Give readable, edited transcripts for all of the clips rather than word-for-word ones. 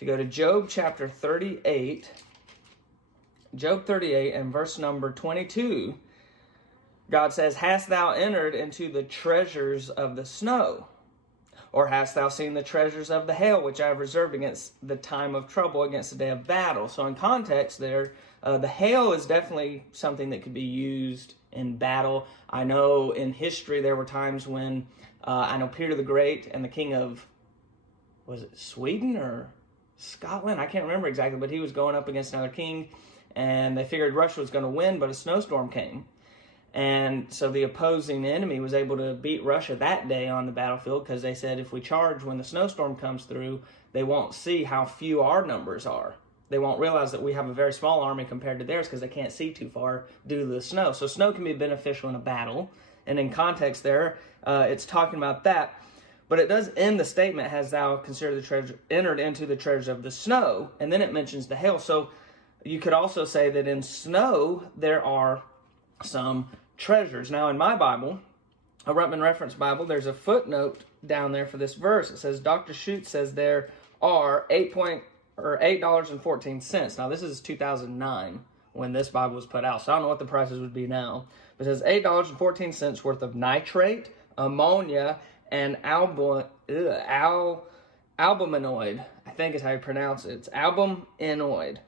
If you go to Job chapter 38, Job 38 and verse number 22, God says, "Hast thou entered into the treasures of the snow? Or hast thou seen the treasures of the hail, which I have reserved against the time of trouble, against the day of battle?" So in context there, the hail is definitely something that could be used in battle. I know in history there were times when, I know Peter the Great and the king of, was it Sweden or Scotland? I can't remember exactly, but he was going up against another king, and they figured Russia was going to win, but a snowstorm came. And so the opposing enemy was able to beat Russia that day on the battlefield because they said if we charge when the snowstorm comes through, they won't see how few our numbers are. They won't realize that we have a very small army compared to theirs because they can't see too far due to the snow. So snow can be beneficial in a battle. And in context there, it's talking about that. But it does end the statement, "Has thou considered the treasure, entered into the treasures of the snow?" And then it mentions the hail. So you could also say that in snow, there are some treasures. Now in my Bible, a Ruttman Reference Bible, there's a footnote down there for this verse. It says, Dr. Schutz says there are $8.14. Now this is 2009 when this Bible was put out, so I don't know what the prices would be now. But it says $8.14 worth of nitrate, ammonia, and albuminoid. I think is how you pronounce it. It's albuminoid.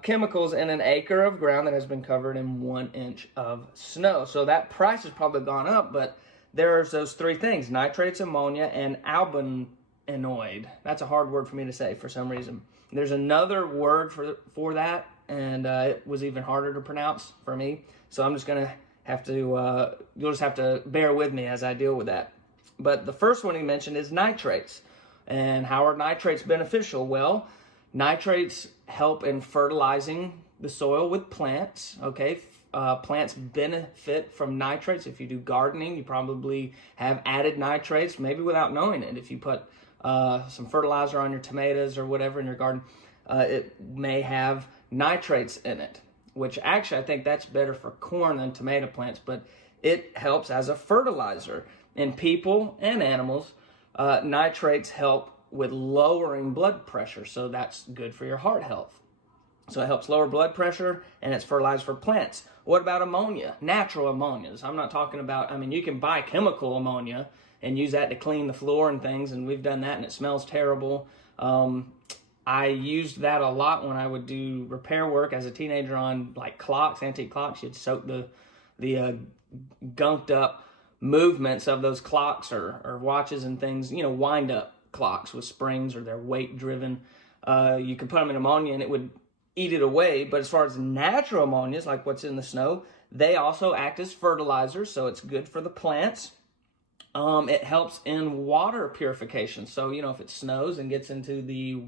Chemicals in an acre of ground that has been covered in 1 inch of snow. So that price has probably gone up, but there's those three things: nitrates, ammonia, and albuminoid. That's a hard word for me to say for some reason. There's another word for that, and it was even harder to pronounce for me. So I'm just going to have to, you'll just have to bear with me as I deal with that. But the first one he mentioned is nitrates. And how are nitrates beneficial? Well, nitrates help in fertilizing the soil with plants, okay? Plants benefit from nitrates. If you do gardening, you probably have added nitrates, maybe without knowing it. If you put some fertilizer on your tomatoes or whatever in your garden, it may have nitrates in it, which actually I think that's better for corn than tomato plants, but it helps as a fertilizer. In people and animals, nitrates help with lowering blood pressure, so that's good for your heart health. So it helps lower blood pressure, and it's fertilizer for plants. What about ammonia? Natural ammonias. I'm not talking about, I mean, you can buy chemical ammonia and use that to clean the floor and things, and we've done that, and it smells terrible. I used that a lot when I would do repair work as a teenager on like clocks, antique clocks. You'd soak the gunked up movements of those clocks or watches and things, you know, wind up clocks with springs or they're weight driven. You could put them in ammonia and it would eat it away. But as far as natural ammonias, like what's in the snow, they also act as fertilizers, so it's good for the plants. It helps in water purification. So, you know, if it snows and gets into the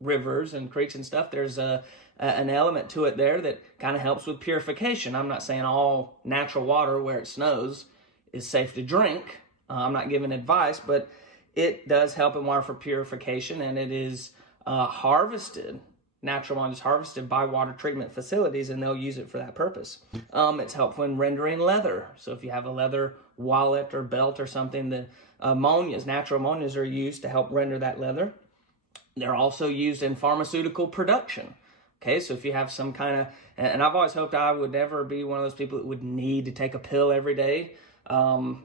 rivers and creeks and stuff, there's an element to it there that kind of helps with purification. I'm not saying all natural water where it snows is safe to drink. I'm not giving advice, but it does help in water for purification, and it is harvested. Natural ammonia is harvested by water treatment facilities, and they'll use it for that purpose. It's helpful in rendering leather. So if you have a leather wallet or belt or something, the natural ammonias are used to help render that leather. They're also used in pharmaceutical production. Okay, so if you have some kind of, and I've always hoped I would never be one of those people that would need to take a pill every day. I'm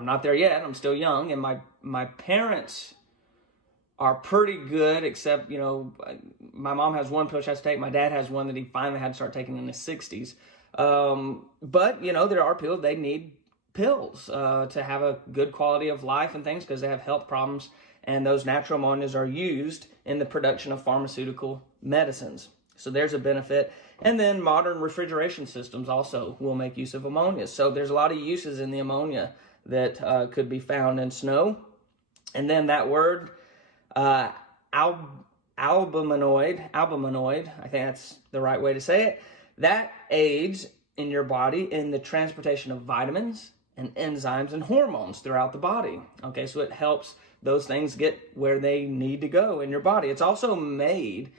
not there yet. I'm still young, and my parents are pretty good, except, you know, my mom has one pill she has to take. My dad has one that he finally had to start taking in his 60s. But, you know, there are people, they need pills to have a good quality of life and things because they have health problems. And those natural ammonias are used in the production of pharmaceutical medicines. So there's a benefit. And then modern refrigeration systems also will make use of ammonia. So there's a lot of uses in the ammonia that could be found in snow. And then that word, albuminoid, I think that's the right way to say it, that aids in your body in the transportation of vitamins and enzymes and hormones throughout the body. Okay, so it helps those things get where they need to go in your body. It's also made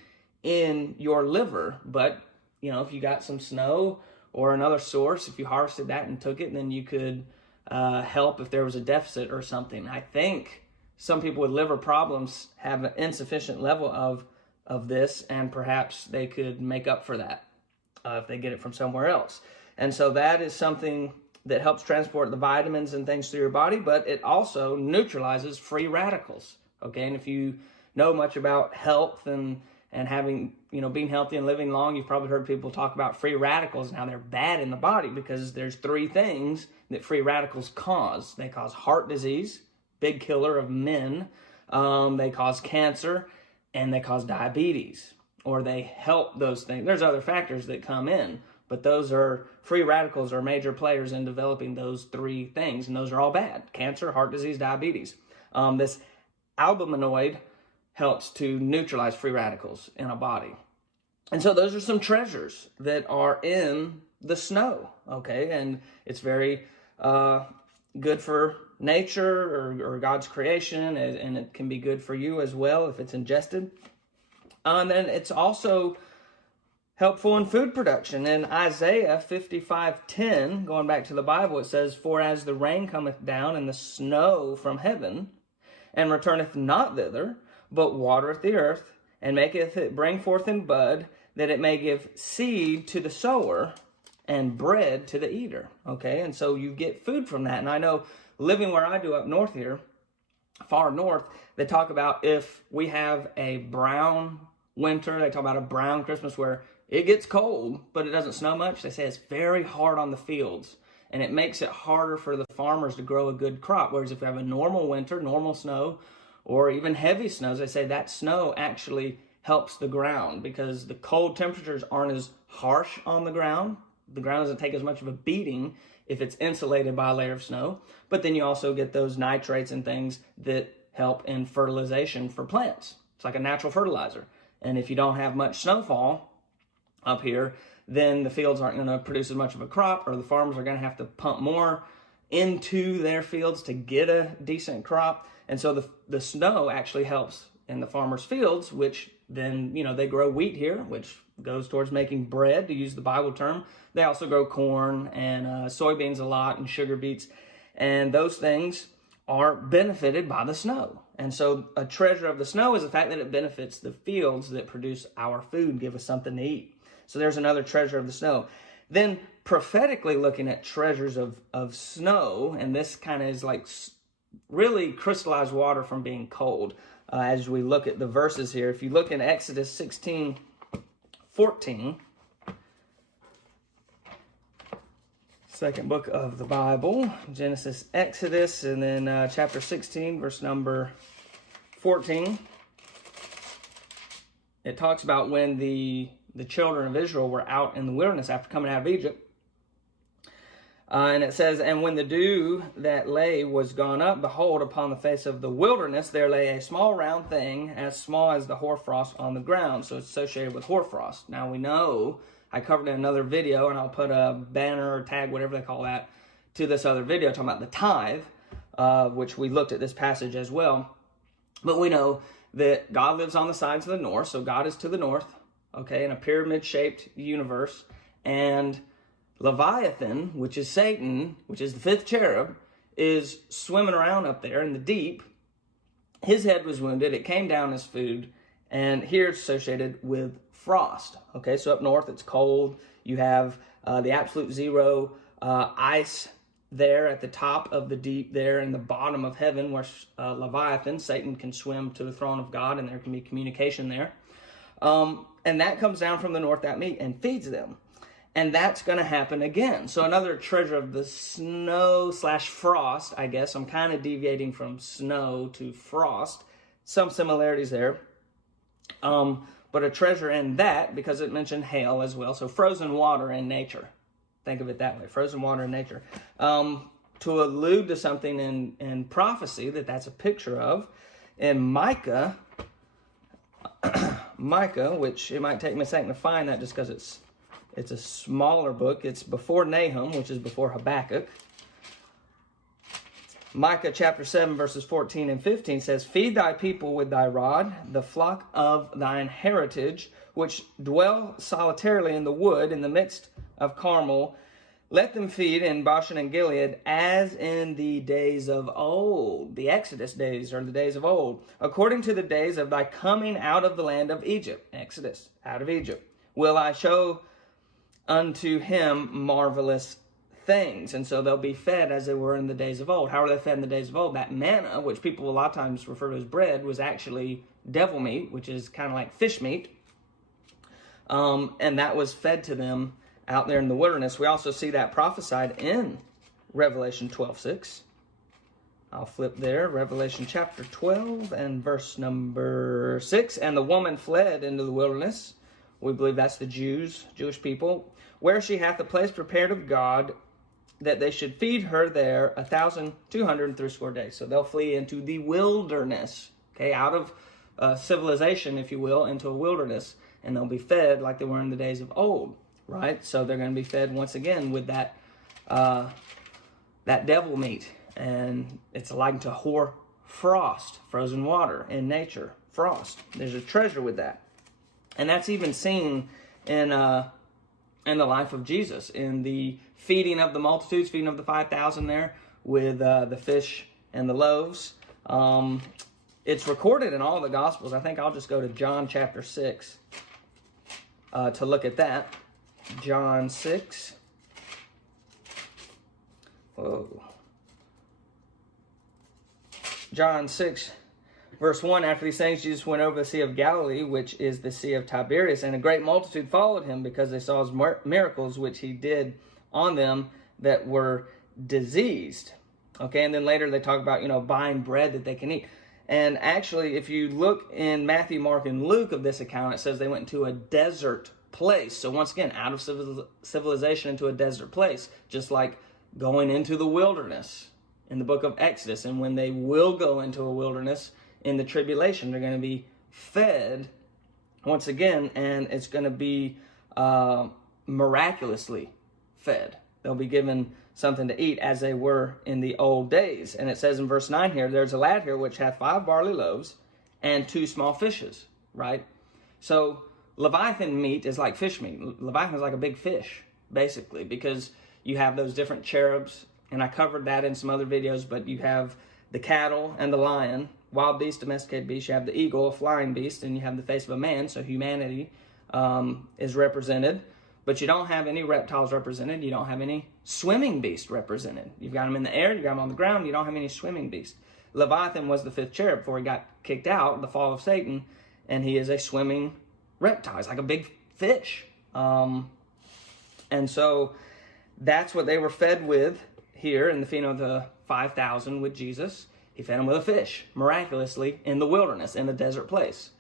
in your liver, but, you know, if you got some snow or another source, if you harvested that and took it, then you could help if there was a deficit or something. I think some people with liver problems have an insufficient level of this, and perhaps they could make up for that if they get it from somewhere else. And so that is something that helps transport the vitamins and things through your body, but it also neutralizes free radicals. Okay, and if you know much about health and having, being healthy and living long, you've probably heard people talk about free radicals and how they're bad in the body, because there's three things that free radicals cause. They cause heart disease, big killer of men. They cause cancer, and they cause diabetes, or they help those things. There's other factors that come in, but free radicals are major players in developing those three things, and those are all bad: cancer, heart disease, diabetes. This albuminoid helps to neutralize free radicals in a body. And so those are some treasures that are in the snow, okay? And it's very good for nature or God's creation, and it can be good for you as well if it's ingested. And then it's also helpful in food production. In Isaiah 55:10, going back to the Bible, it says, "For as the rain cometh down and the snow from heaven, and returneth not thither, but watereth the earth, and maketh it bring forth in bud, that it may give seed to the sower and bread to the eater." Okay, and so you get food from that. And I know, living where I do up north here, far north, they talk about if we have a brown winter, they talk about a brown Christmas where it gets cold, but it doesn't snow much. They say it's very hard on the fields, and it makes it harder for the farmers to grow a good crop. Whereas if we have a normal winter, normal snow, or even heavy snows, they say that snow actually helps the ground, because the cold temperatures aren't as harsh on the ground. The ground doesn't take as much of a beating if it's insulated by a layer of snow. But then you also get those nitrates and things that help in fertilization for plants. It's like a natural fertilizer. And if you don't have much snowfall up here, then the fields aren't going to produce as much of a crop, or the farmers are going to have to pump more into their fields to get a decent crop. And so the snow actually helps in the farmers' fields, which then, they grow wheat here, which goes towards making bread, to use the Bible term. They also grow corn and soybeans a lot, and sugar beets. And those things are benefited by the snow. And so a treasure of the snow is the fact that it benefits the fields that produce our food, give us something to eat. So there's another treasure of the snow. Then prophetically looking at treasures of snow, and this kind of is like really crystallized water from being cold. As we look at the verses here, if you look in Exodus 16:14, second book of the Bible, Genesis, Exodus, and then chapter 16, verse number 14, it talks about when the children of Israel were out in the wilderness after coming out of Egypt. And it says, "And when the dew that lay was gone up, behold, upon the face of the wilderness there lay a small round thing, as small as the hoarfrost on the ground." So it's associated with hoarfrost. Now we know, I covered in another video, and I'll put a banner or tag, whatever they call that, to this other video talking about the tithe, which we looked at this passage as well. But we know that God lives on the sides of the north, so God is to the north, okay, in a pyramid-shaped universe, and Leviathan, which is Satan, which is the fifth cherub, is swimming around up there in the deep. His head was wounded. It came down as food, and here it's associated with frost. Okay, so up north it's cold. You have the absolute zero ice there at the top of the deep, there in the bottom of heaven, where Leviathan, Satan, can swim to the throne of God, and there can be communication there. And that comes down from the north, that meat, and feeds them. And that's going to happen again. So another treasure of the snow / frost, I guess. I'm kind of deviating from snow to frost. Some similarities there. But a treasure in that, because it mentioned hail as well. So frozen water in nature. Think of it that way. Frozen water in nature. To allude to something in prophecy that's a picture of, in Micah, which it might take me a second to find that just because it's a smaller book. It's before Nahum, which is before Habakkuk. Micah chapter 7, verses 14 and 15 says, "Feed thy people with thy rod, the flock of thine heritage, which dwell solitarily in the wood, in the midst of Carmel. Let them feed in Bashan and Gilead as in the days of old. The Exodus days are the days of old. According to the days of thy coming out of the land of Egypt. Exodus, out of Egypt. Will I show unto him marvelous things. And so they'll be fed as they were in the days of old. How are they fed in the days of old? That manna, which people a lot of times refer to as bread, was actually devil meat, which is kind of like fish meat. And that was fed to them out there in the wilderness. We also see that prophesied in Revelation 12:6. I'll flip there. Revelation chapter 12 and verse number 6. And the woman fled into the wilderness. We believe that's the Jews, Jewish people, where she hath a place prepared of God, that they should feed her there 1,260 days. So they'll flee into the wilderness, okay, out of civilization, if you will, into a wilderness, and they'll be fed like they were in the days of old, right? So they're going to be fed once again with that devil meat, and it's likened to hoar frost, frozen water in nature, frost. There's a treasure with that, and that's even seen in the life of Jesus, in the feeding of the multitudes, feeding of the 5,000 there with the fish and the loaves. It's recorded in all the Gospels. I think I'll just go to John chapter 6 to look at that. John 6. Whoa. John 6. Verse 1, after these things, Jesus went over the Sea of Galilee, which is the Sea of Tiberias, and a great multitude followed him because they saw his miracles, which he did on them that were diseased. Okay, and then later they talk about, buying bread that they can eat. And actually, if you look in Matthew, Mark, and Luke of this account, it says they went into a desert place. So once again, out of civilization into a desert place, just like going into the wilderness in the book of Exodus. And when they will go into a wilderness, in the tribulation, they're going to be fed once again, and it's going to be miraculously fed. They'll be given something to eat as they were in the old days. And it says in verse 9 here, there's a lad here which hath 5 barley loaves and 2 small fishes, right? So Leviathan meat is like fish meat. Leviathan is like a big fish, basically, because you have those different cherubs, and I covered that in some other videos, but you have the cattle and the lion, wild beast, domesticated beast. You have the eagle, a flying beast, and you have the face of a man, so humanity is represented. But you don't have any reptiles represented. You don't have any swimming beast represented. You've got them in the air, you've got them on the ground, you don't have any swimming beast. Leviathan was the 5th cherub before he got kicked out, the fall of Satan, and he is a swimming reptile. He's like a big fish. And so that's what they were fed with here in the feeding of the 5,000 with Jesus. He fed them with a fish, miraculously, in the wilderness, in the desert place.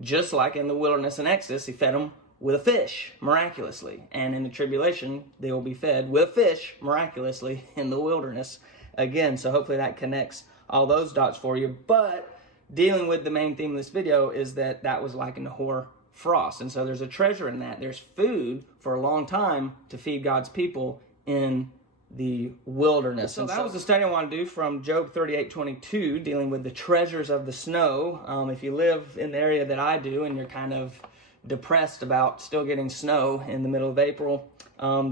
Just like in the wilderness in Exodus, he fed them with a fish, miraculously. And in the tribulation, they will be fed with a fish, miraculously, in the wilderness again. So hopefully that connects all those dots for you. But dealing with the main theme of this video is that was likened to hoar frost. And so there's a treasure in that. There's food for a long time to feed God's people in the wilderness. So that was the study I want to do from Job 38:22, dealing with the treasures of the snow. If you live in the area that I do and you're kind of depressed about still getting snow in the middle of April,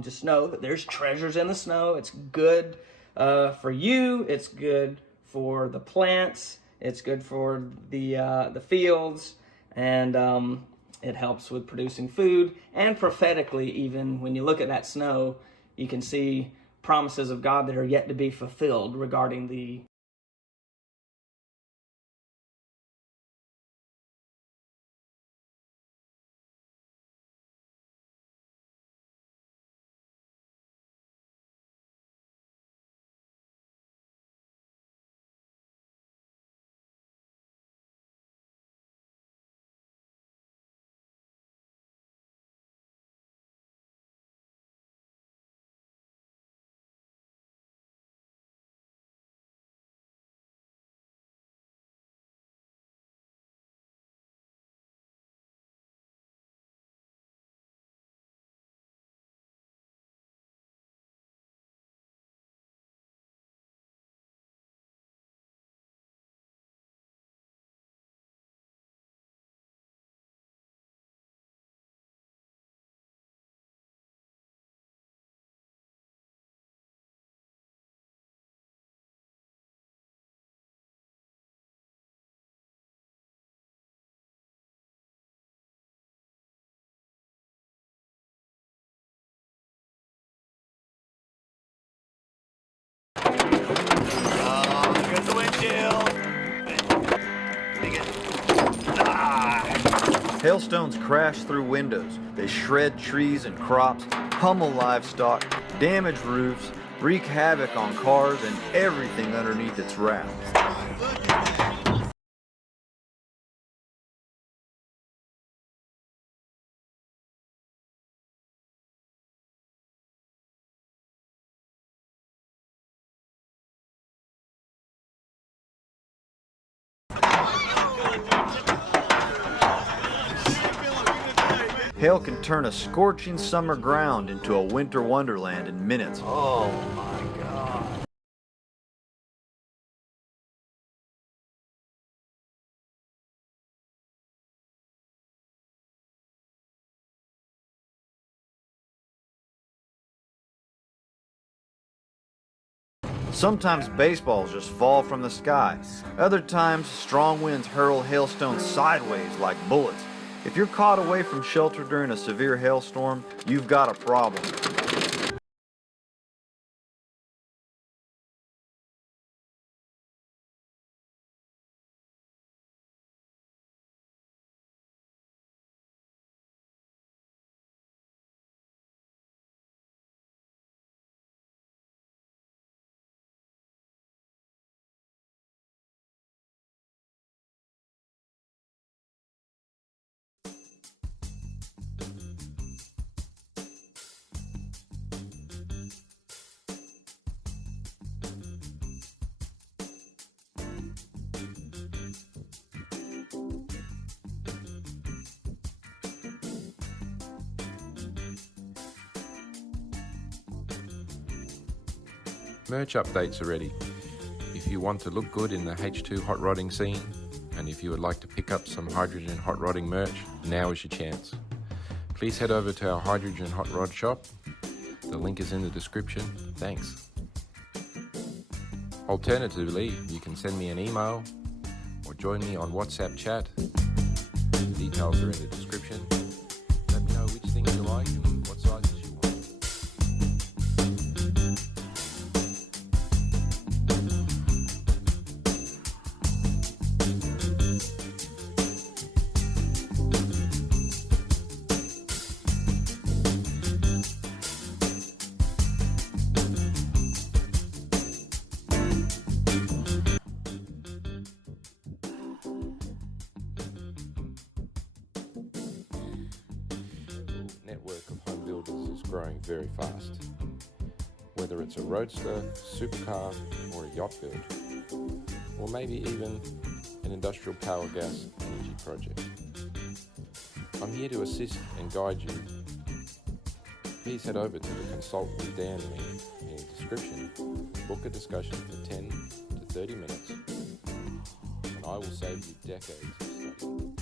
just know that there's treasures in the snow. It's good for you. It's good for the plants. It's good for the fields, and it helps with producing food. And prophetically, even when you look at that snow, you can see promises of God that are yet to be fulfilled regarding the Close the windshield. Hailstones crash through windows. They shred trees and crops, pummel livestock, damage roofs, wreak havoc on cars and everything underneath its wrath. Hail can turn a scorching summer ground into a winter wonderland in minutes. Oh my God. Sometimes baseballs just fall from the sky. Other times, strong winds hurl hailstones sideways like bullets. If you're caught away from shelter during a severe hailstorm, you've got a problem. Merch updates are ready. If you want to look good in the H2 hot rodding scene, and if you would like to pick up some hydrogen hot rodding merch, now is your chance. Please head over to our hydrogen hot rod shop. The link is in the description. Thanks. Alternatively, you can send me an email or join me on WhatsApp chat. The details are in the description. Let me know which things you like and what sizes you want. Network of home builders is growing very fast. Whether it's a roadster, supercar, or a yacht build, or maybe even an industrial power gas energy project. I'm here to assist and guide you. Please head over to the Consult with Dan link in the description, book a discussion for 10 to 30 minutes, and I will save you decades of study.